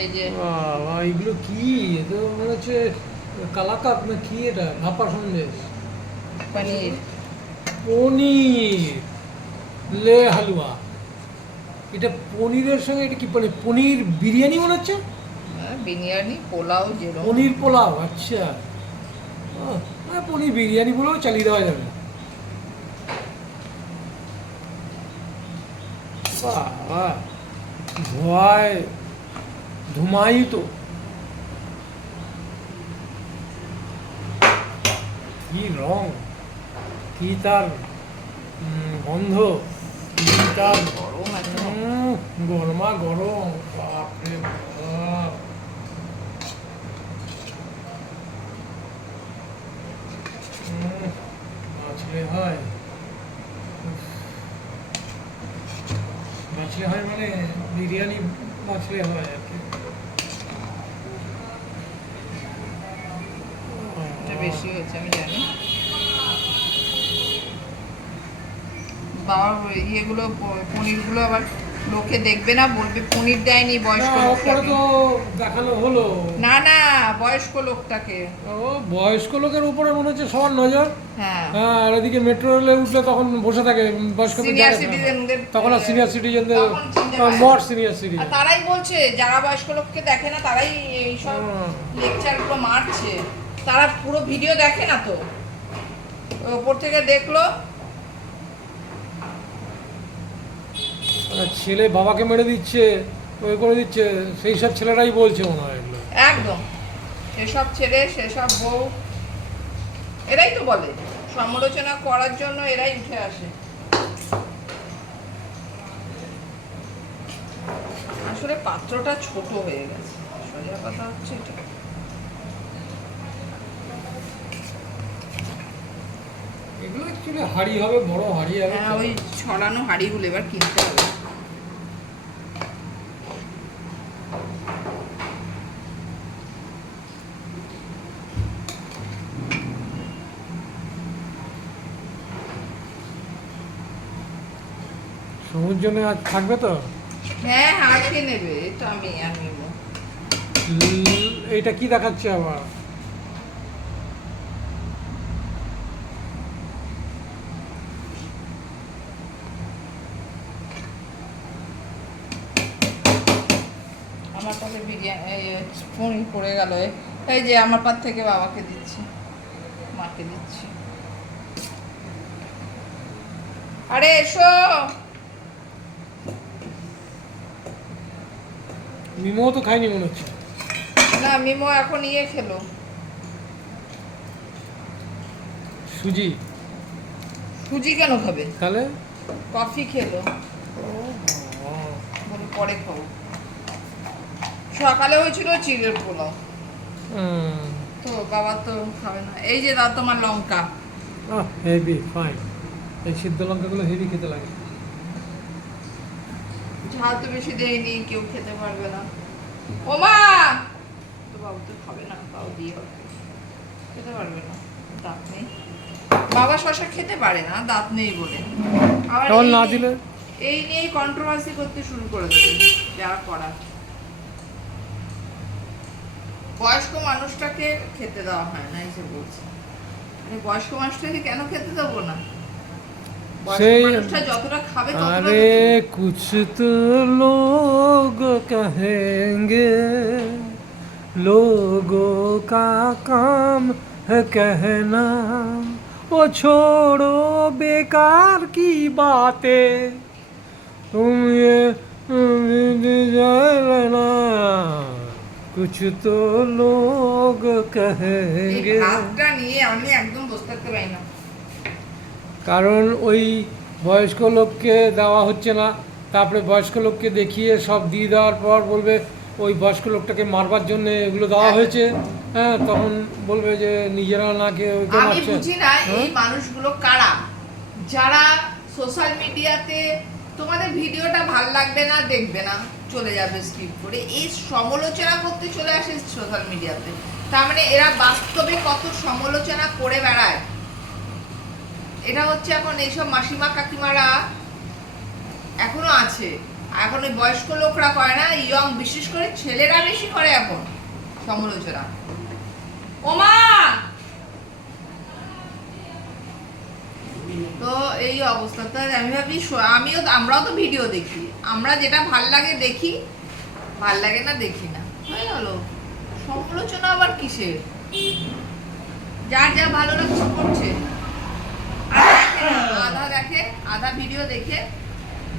এই যে বাবা এগুলো কি? এ তো মনে হচ্ছে কালাকাত না কি এটা? ভাপা সন্দেশ। পনির। পনির। লে হালুয়া। এটা পনিরের সঙ্গে এটা কি পনির পনির বিরিয়ানি মনে হচ্ছে? বিরিয়ানি পোলাও যেরকম। পনির পোলাও আচ্ছা। হ্যাঁ, পনির বিরিয়ানি বলেও চালিয়ে দেওয়া যাবে। বাবা ধোয়ায় ধুমাই তো কি রং, কি তার গন্ধ, কি তার গরম গরমা, বাপরে হয় মানে বিরিয়ানি বাঁচলে হয় আর কি। বেশি হয়েছে আমি জানি। বাবা ইয়েগুলো পনিরগুলো আবার লোকে দেখবে না বলবে পনির দেয়নি বয়স্ক না, লোকটাকে। তো দেখানো হলো। না না বয়স্ক লোকটাকে। ও বয়স্ক লোকের উপরে মনে হচ্ছে সবার নজর। হ্যাঁ। আর এদিকে মেট্রো রেলে উঠলে তখন বসে থাকে বয়স্কদের সিনিয়র জায়গা থাকে সিটিজেনদের তখন আর সিনিয়র সিটিজেনদের। মর সিটিজেন তারাই বলছে যারা বয়স্ক লোককে দেখে না তারাই এইসব। লেকচারগুলো মারছে। তারা পুরো ভিডিও দেখে না তো। ওপর থেকে দেখল। ছেলে বাবাকে মেরে দিচ্ছে ওই করে দিচ্ছে সেই সব ছেলেরাই বলছে মনে হয় এগুলো। একদম। সেসব ছেলে সেসব বউ এরাই তো বলে। সমালোচনা করার জন্য এরাই উঠে আসে। আসলে পাত্রটা ছোট হয়ে গেছে। সোজা কথা হচ্ছে এটা। এগুলো অ্যাকচুয়ালি হাড়ি হবে বড় হাড়ি হবে। হ্যাঁ ওই ছড়ানো হাঁড়িগুলো এবার কিনতে হবে। সমুদ্র জন্য আজ থাকবে তো? হ্যাঁ হ্যাঁ কে নেবে এটা আমি নেব। এইটা কি দেখাচ্ছে আবার আমার পাশে পনির পড়ে গেল এই যে আমার পার থেকে বাবাকে দিচ্ছি মাকে দিচ্ছি। আরে এসো! মিমো তো খাইনি মনে হচ্ছে। না মিমো এখন ইয়ে খেলো। সুজি। সুজি কেন খাবে? তাহলে? কফি খেলো। পরে খাব। সকালে হয়েছিল চিড়ের পোলাও। হুম। তো বাবা তো খাবে না। এই যে দাও তোমার লঙ্কা। আহ হেভি ফাইন এই সিদ্ধ লঙ্কাগুলো হেভি খেতে লাগে। ঝাল তো বেশি দেয়নি কেউ খেতে পারবে না। ও মা! তো বাবু তো খাবে না তাও দিয়ে হবে। খেতে পারবে না দাঁত নেই। বাবা শশা খেতে পারে না দাঁত নেই বলে। আবার না নিয়ে- দিলে? এই নিয়েই কন্ট্রোভার্সি করতে শুরু করে দেবে যা করার। বয়স্ক মানুষটাকে খেতে দেওয়া হয় না এসে বলছে আরে বয়স্ক মানুষটাকে কেন খেতে দেবো না বয়স্ক সেই- মানুষটা যতটা খাবে ততটা अरे कुछ तो लोग कहेंगे लोगों का काम है कहना वो छोड़ो बेकार की बातें तुम ये कुछ तो लोग এই कहेंगे ভাতটা নিয়ে আমি একদম বসে থাকতে পারি না কারণ ওই বয়স্ক লোককে দেওয়া হচ্ছে না তারপরে বয়স্ক লোককে দেখিয়ে সব দিয়ে দেওয়ার পর বলবে ওই বয়স্ক লোকটাকে মারবার জন্য এগুলো দেওয়া হয়েছে হ্যাঁ তখন বলবে যে নিজেরা না খেয়ে ওইকে আমি মারছে বুঝি না এই হ্যাঁ? মানুষগুলো কারা যারা সোশ্যাল মিডিয়াতে তোমাদের ভিডিওটা ভাল লাগবে না দেখবে না চলে যাবে স্কিপ করে। এই সমালোচনা করতে চলে আসে সোশ্যাল মিডিয়াতে তার মানে এরা বাস্তবে কত সমালোচনা করে বেড়ায়। এটা হচ্ছে এখন এইসব মাসিমা কাকিমারা এখনও আছে। এখন ওই বয়স্ক লোকরা করে না ইয়ং বিশেষ করে ছেলেরা বেশি করে এখন সমালোচনা। ওমা! তো এই অবস্থাতে আমি ভাবি, আমিও, আমরাও তো ভিডিও দেখি। আমরা যেটা ভালো লাগে দেখি ভালো লাগে না দেখি না। হয়ে গেল সমালোচনা আবার কিসের? যার যা ভালো লাগছে করছে। না, আধা দেখে আধা ভিডিও দেখে।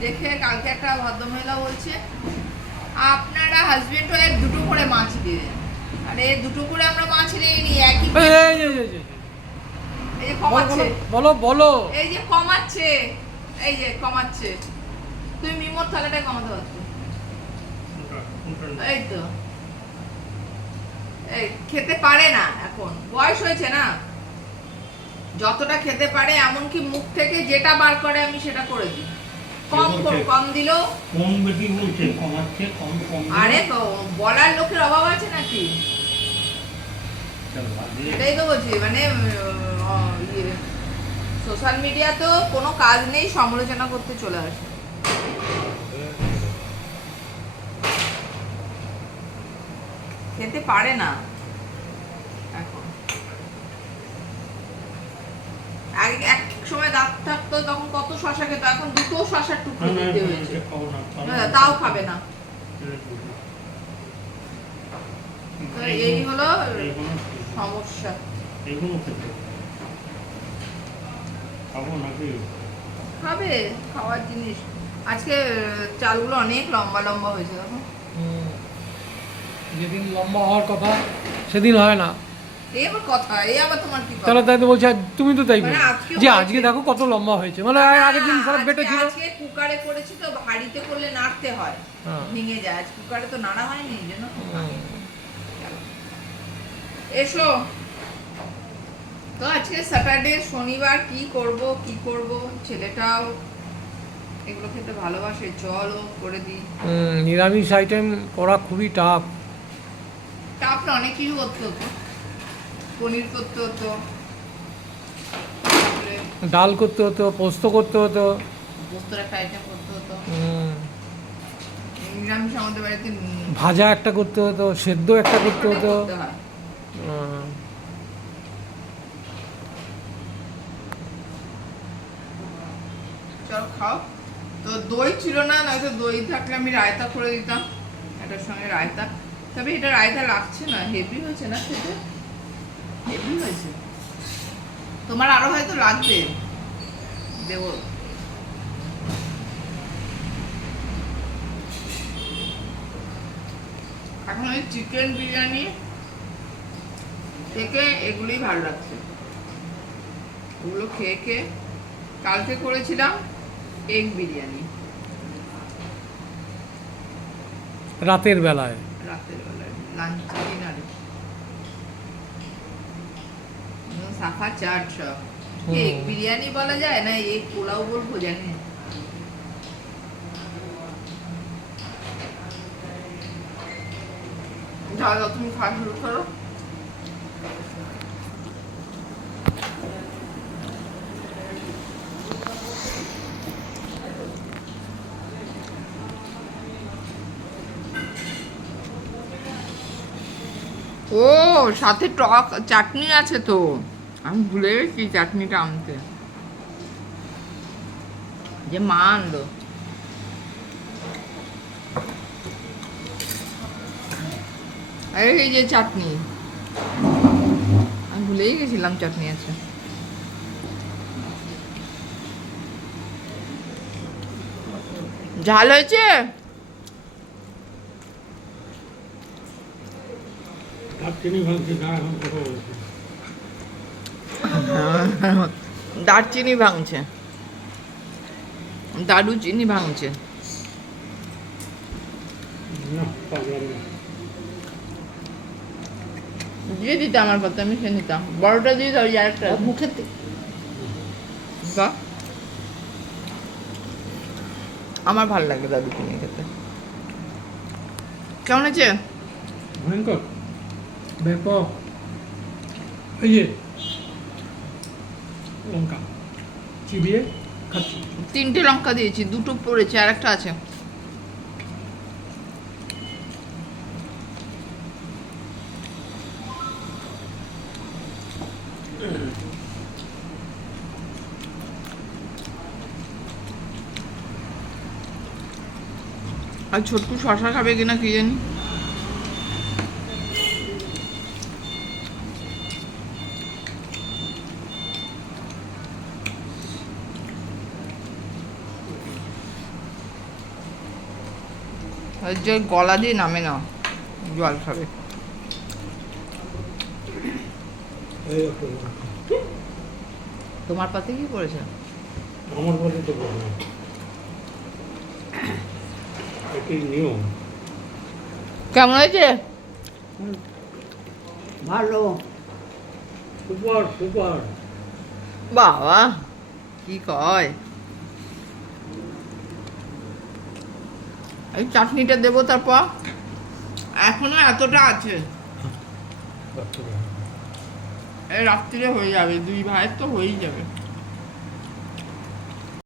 দেখে কালকে একটা ভদ্রমহিলা বলছে আপনারা হাজবেন্ড ওয়াইফ দুটো করে মাছ দিবেন আরে দুটো করে আমরা মাছ নিয়ে নিই একই এই যে কমাচ্ছে। বলো বলো। এই যে কমাচ্ছে এই যে কমাচ্ছে। তুমি মিমোর থালাটা কমাতে পারছ এই তো এই খেতে পারে না এখন। বয়স হয়েছে না। যতটা খেতে পারে এমনকি মুখ থেকে যেটা বার করে আমি সেটা করে দিই। কম কি কম দিলেও। কম বেশি বলছে কমাচ্ছে কম কম আরে বলার লোকের অভাব আছে নাকি? এটাই তো বলছি মানে সোশ্যাল মিডিয়া তো কোনো কাজ নেই সমালোচনা করতে চলে আসে। খেতে পারে না। এখন আগে এক সময় দাঁত থাকতো তখন কত শশা খেত এখন দুটো শশার টুকরো দিতে হয়েছে। হ্যাঁ, তাও খাবে না। এই হলো সমস্যা। খাব খাওয়ার জিনিস। আজকে চালগুলো অনেক লম্বা লম্বা হয়েছে দেখো। হুম। যেদিন লম্বা হওয়ার কথা সেদিন হয় না। এই আবার কথা এই আবার তোমার কি কথা? তাহলে তাই তো বলছি তুমি তো তাই যে আজকে দেখো কত লম্বা হয়েছে। মানে আগের দিন সারা বেটে ছিল। আজকে কুকারে করেছি তো হাঁড়িতে করলে নাড়তে হয়। ভেঙে যায়। আজ কুকারে তো নাড়া হয়নি এই এসো। তো আজকে স্যাটারডে শনিবার কি করব কি করব? ছেলেটাও এগুলো খেতে ভালোবাসে চলো করে দিই। নিরামিষ আইটেম করা খুবই টাফ না অনেক কিছু করতে হতো পনির করতে হতো। ডাল করতে হতো পোস্ত করতে হতো। পোস্তর একটা আইটেম করতে হতো। নিরামিষ আমাদের বাড়িতে ভাজা একটা করতে হতো সেদ্ধ একটা করতে হতো। চলো খাও। তো দই ছিল না নয়তো দই থাকলে আমি রায়তা করে দিতাম। এটার সঙ্গে রায়তা। তবে এটা রায়তা লাগছে না হেভি হয়েছে না খেতে? হেভি হয়েছে। তোমার আরও হয়তো লাগবে। দেবো। এখন ওই চিকেন বিরিয়ানি থেকে এগুলোই ভালো লাগছে। ওগুলো খেয়ে খেয়ে কালকে করেছিলাম এগ বিরিয়ানি। রাতের বেলায়। রাতের বেলায় লাঞ্চ ডিনারে সাফা চাট সব। এগ বিরিয়ানি বলা যায় না এগ পোলাও বলব জানে যাও তুমি খাওয়া শুরু করো। ও, সাথে টক, চাটনি আছে তো। আমি ভুলে গেছি চাটনিটা আনতে। যে মা আনলো। এই যে চাটনি। আমি ভুলেই গেছিলাম চাটনি আছে। ঝাল হয়েছে? দারচিনি ভাঙছে না এখন কথা বলছে। দারচিনি ভাঙছে। দারু চিনি ভাঙছে দিয়ে দিতে আমার কথা আমি খেয়ে নিতাম। বড়টা দিয়ে দাও এই আরেকটা। মুখে বাহ। আমার ভালো লাগে দাদু চিনি খেতে। কেমন আছে? ভয়ঙ্কর। ব্যাপক। এই যে, লঙ্কা, চিবিয়ে খাচ্ছি। তিনটে লঙ্কা দিয়েছি, দুটো পড়েছে আর একটা আছে। আর ছোট্টু শশা খাবে কিনা কি জানি? ওই যে গলা দিয়ে নামে না জল খাবে। তোমার পাতে কি করেছে আমার বলে তো নিয়ম। কেমন হয়েছে? ভালো। Super super. বাবা কি কয়? এই চাটনিটা দেবো তারপর। এখনও এতটা আছে। এই রাত্রিরে হয়ে যাবে দুই ভাইয়ের তো হয়েই যাবে।